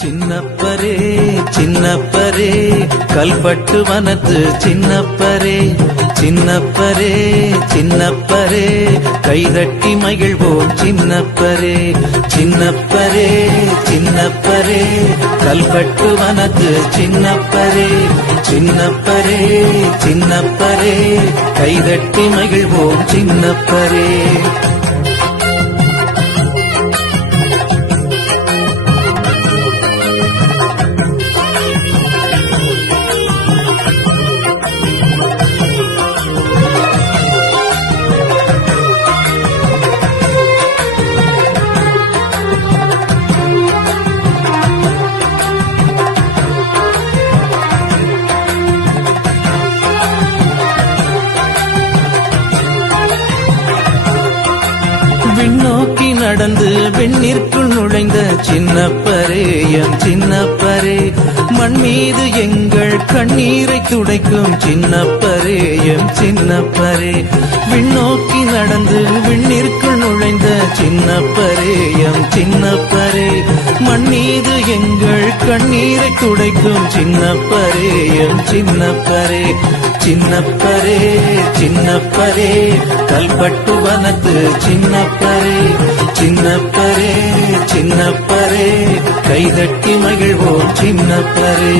சின்னப்பரே சின்னப்பரே கல்பட்டு வனத்து சின்னப்பரே சின்னப்பரே சின்னப்பரே கைதட்டி மகிழ்வோம் சின்னப்பரே சின்னப்பரே சின்னப்பரே கல்பட்டு வனத்து சின்னப்பரே சின்னப்பரே சின்னப்பரே கைதட்டி மகிழ்வோம் சின்னப்பரே விண்ணோக்கி நடந்து வெண்ணிற்குள் நுழைந்த சின்னப்பரே எம் சின்னப்பரே மண் மீது எங்கள் கண்ணீரை துடைக்கும் சின்னப்பரே எம் சின்னப்பரே விண்ணோக்கி நடந்து வெண்ணிற்குள் நுழைந்த சின்னப்பரே எம் சின்னப்பரே மண் மீது எங்கள் கண்ணீரை துடைக்கும் சின்னப்பரே எம் சின்னப்பரே சின்னப்பரே சின்னப்பரே கல்பட்டு வனத்து சின்னப்பரே சின்னப்பரே சின்னப்பரே கைதட்டி மகிழ்வோம் சின்னப்பரே